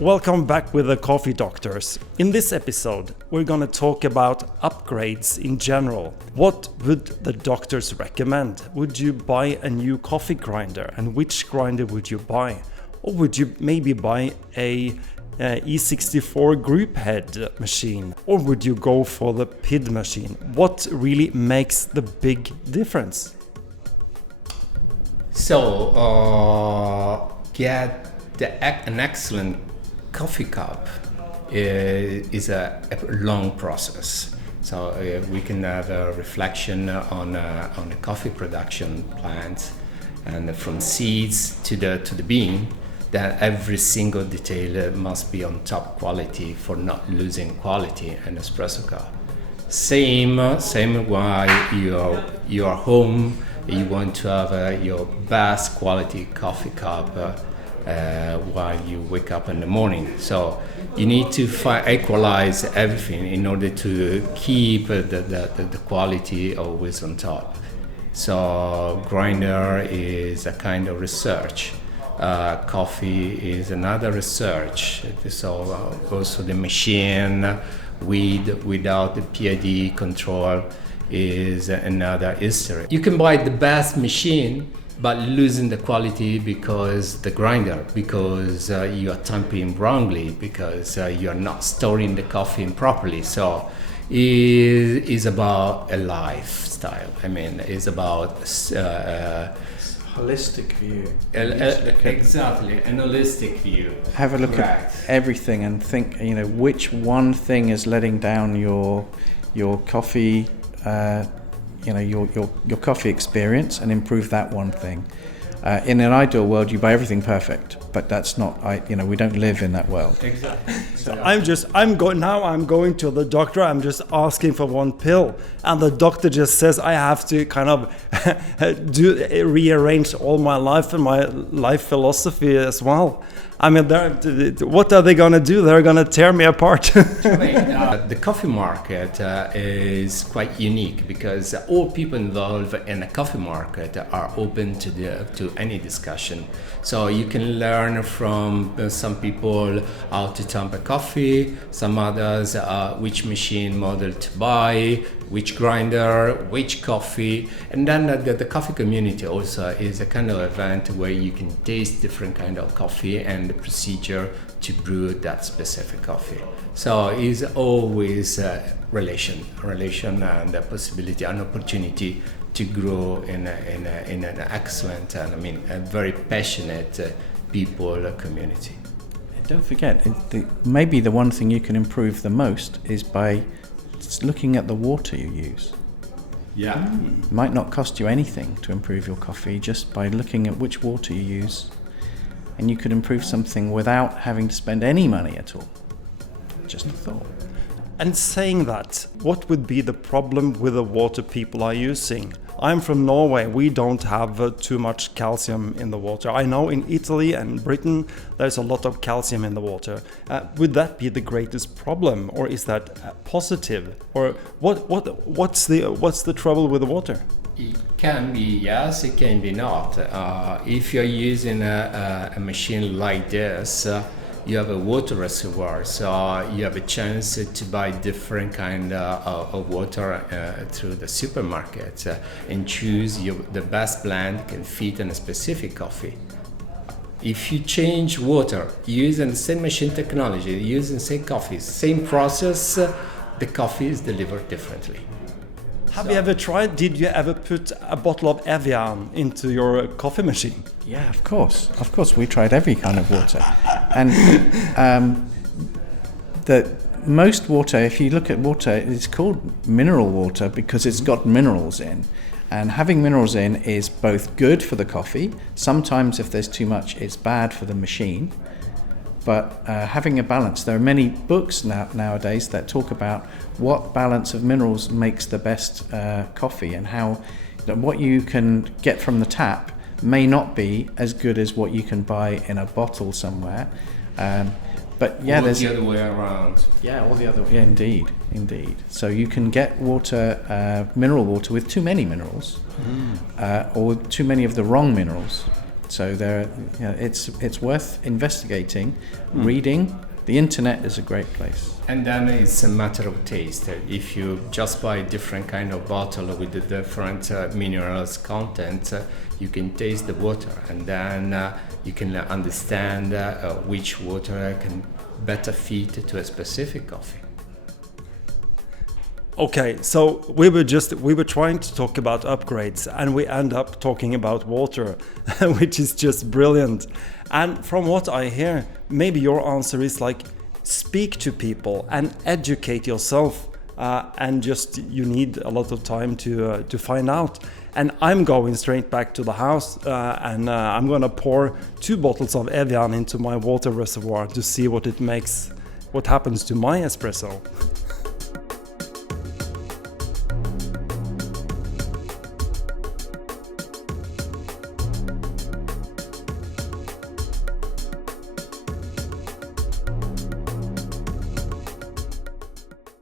Welcome back with the Coffee Doctors. In this episode, we're going to talk about upgrades in general. What would the doctors recommend? Would you buy a new coffee grinder, and which grinder would you buy? Or would you maybe buy a E64 group head machine? Or would you go for the PID machine? What really makes the big difference? So, get an excellent coffee cup is a long process. So we can have a reflection on the coffee production plant, and from seeds to the bean, that every single detail must be on top quality for not losing quality in espresso cup. Same while you're home, you want to have your best quality coffee cup while you wake up in the morning. So you need to equalize everything in order to keep the quality always on top. So grinder is a kind of research. Coffee is another research. So also the machine without the PID control is another history. You can buy the best machine but losing the quality because you are tamping wrongly, because you are not storing the coffee properly. So it is about a lifestyle. I mean, it's about holistic view. Exactly, an holistic view. Have a look at everything and think, which one thing is letting down your coffee, your coffee experience, and improve that one thing. In an ideal world, you buy everything perfect, but that's not. We don't live in that world. Exactly. So I'm going to the doctor. I'm just asking for one pill, and the doctor just says I have to kind of rearrange all my life and my life philosophy as well. I mean, what are they going to do? They're going to tear me apart. The coffee market is quite unique because all people involved in the coffee market are open to any discussion. So you can learn from some people how to tamp a coffee, some others which machine model to buy, which grinder, which coffee, and then the coffee community also is a kind of event where you can taste different kind of coffee and the procedure to brew that specific coffee. So it's always a relation and a possibility, an opportunity to grow in an excellent and a very passionate people community. Don't forget, maybe the one thing you can improve the most is by looking at the water you use. Yeah. It might not cost you anything to improve your coffee, just by looking at which water you use, and you could improve something without having to spend any money at all. Just a thought. And saying that, what would be the problem with the water people are using? I'm from Norway. We don't have too much calcium in the water. I know in Italy and Britain there's a lot of calcium in the water. Would that be the greatest problem, or is that positive? Or what's the trouble with the water? It can be yes, it can be not. If you're using a machine like this, you have a water reservoir, so you have a chance to buy different kind of water through the supermarket and choose the best blend can fit in a specific coffee. If you change water using the same machine technology, using the same coffee, same process, the coffee is delivered differently. Have you ever tried? Did you ever put a bottle of Evian into your coffee machine? Yeah, of course. Of course, we tried every kind of water. And the most water, if you look at water, it's called mineral water because it's got minerals in. And having minerals in is both good for the coffee. Sometimes if there's too much, it's bad for the machine. But having a balance, there are many books nowadays that talk about what balance of minerals makes the best coffee, and how what you can get from the tap may not be as good as what you can buy in a bottle somewhere. But yeah, there's the other way around. Yeah, or the other. Yeah, indeed. So you can get water, mineral water, with too many minerals, or with too many of the wrong minerals. So it's worth investigating, reading. The internet is a great place. And then it's a matter of taste. If you just buy different kind of bottle with the different minerals content, you can taste the water, and then you can understand which water can better fit to a specific coffee. Okay, so we were trying to talk about upgrades, and we end up talking about water, which is just brilliant. And from what I hear, maybe your answer is like, speak to people and educate yourself, and just you need a lot of time to find out. And I'm going straight back to the house, and I'm gonna pour 2 bottles of Evian into my water reservoir to see what happens to my espresso.